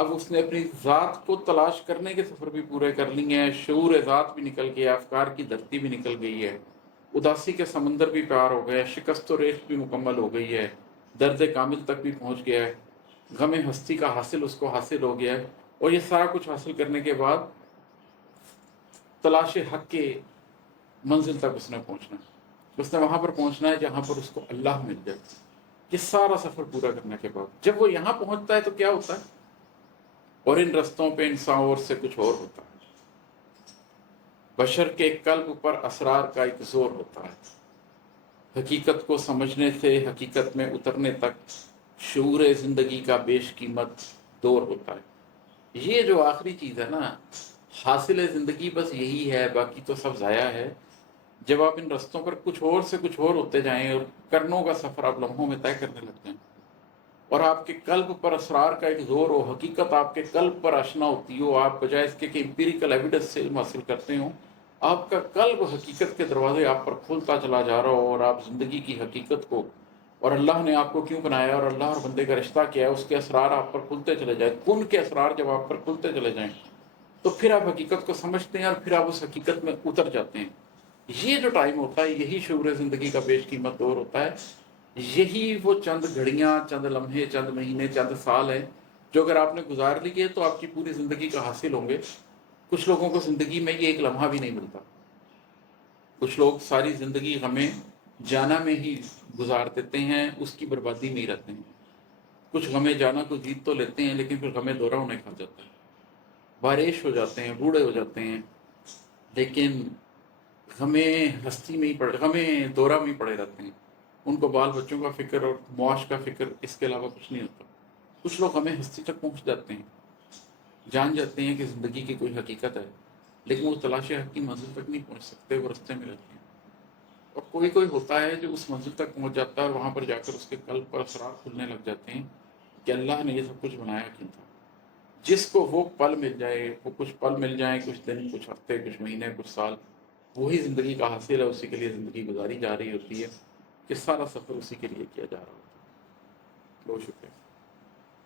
اب اس نے اپنی ذات کو تلاش کرنے کے سفر بھی پورے کر لی ہیں، شعور ذات بھی نکل گیا، افکار کی دھرتی بھی نکل گئی ہے، اداسی کے سمندر بھی پار ہو گیا، شکست و ریش بھی مکمل ہو گئی ہے، درد کامل تک بھی پہنچ گیا ہے، غم ہستی کا حاصل اس کو حاصل ہو گیا ہے، اور یہ سارا کچھ حاصل کرنے کے بعد تلاش حق کے منزل تک اس نے پہنچنا ہے۔ اس نے وہاں پر پہنچنا ہے جہاں پر اس کو اللہ مل جائے۔ یہ سارا سفر پورا کرنے کے بعد جب وہ یہاں پہنچتا ہے تو کیا ہوتا ہے؟ اور ان رستوں پہ انسان اور سے کچھ اور ہوتا ہے۔ بشر کے قلب پر اسرار کا ایک زور ہوتا ہے، حقیقت کو سمجھنے سے حقیقت میں اترنے تک شعور زندگی کا بیش قیمت دور ہوتا ہے۔ یہ جو آخری چیز ہے نا، حاصل زندگی بس یہی ہے، باقی تو سب ضائع ہے۔ جب آپ ان رستوں پر کچھ اور سے کچھ اور ہوتے جائیں اور کرنوں کا سفر آپ لمحوں میں طے کرنے لگ جائیں، اور آپ کے قلب پر اسرار کا ایک زور ہو، حقیقت آپ کے قلب پر آشنا ہوتی ہو، آپ بجائے اس کے کہ امپیریکل ایویڈنس سے علم حاصل کرتے ہوں، آپ کا قلب حقیقت کے دروازے آپ پر کھلتا چلا جا رہا ہو، اور آپ زندگی کی حقیقت کو اور اللہ نے آپ کو کیوں بنایا اور اللہ اور بندے کا رشتہ کیا ہے اس کے اسرار آپ پر کھلتے چلے جائیں، کن کے اسرار جب آپ پر کھلتے چلے جائیں تو پھر آپ حقیقت کو سمجھتے ہیں اور پھر آپ اس حقیقت میں اتر جاتے ہیں۔ یہ جو ٹائم ہوتا ہے یہی شعور زندگی کا بیش قیمت دور ہوتا ہے۔ یہی وہ چند گھڑیاں، چند لمحے، چند مہینے، چند سال ہیں جو اگر آپ نے گزار لیے تو آپ کی پوری زندگی کا حاصل ہوں گے۔ کچھ لوگوں کو زندگی میں یہ ایک لمحہ بھی نہیں ملتا، کچھ لوگ ساری زندگی غمیں جانا میں ہی گزار دیتے ہیں، اس کی بربادی میں ہی رہتے ہیں۔ کچھ غمیں جانا کو جیت تو لیتے ہیں لیکن پھر غمیں دورہ انہیں کھا جاتا ہے، بارش ہو جاتے ہیں، بوڑھے ہو جاتے ہیں، لیکن غمیں ہستی میں ہی پڑے، غمیں دورہ میں ہی پڑے رہتے ہیں۔ ان کو بال بچوں کا فکر اور معاش کا فکر اس کے علاوہ کچھ نہیں ہوتا۔ کچھ لوگ غمیں ہستی تک پہنچ جاتے ہیں، جان جاتے ہیں کہ زندگی کی کوئی حقیقت ہے، لیکن وہ تلاش حق کی منزل تک نہیں پہنچ سکتے، وہ رستے میں رہتے ہیں۔ اور کوئی کوئی ہوتا ہے جو اس منزل تک پہنچ جاتا ہے اور وہاں پر جا کر اس کے قلب پر اسرار کھلنے لگ جاتے ہیں کہ اللہ نے یہ سب کچھ بنایا کیوں تھا۔ جس کو وہ پل مل جائے، وہ کچھ پل مل جائیں، کچھ دن، کچھ ہفتے، کچھ مہینے، کچھ سال، وہی زندگی کا حاصل ہے، اسی کے لیے زندگی گزاری جا رہی ہوتی ہے، کہ سارا سفر اسی کے لیے کیا جا رہا ہوتا ہے۔ بہت شکریہ۔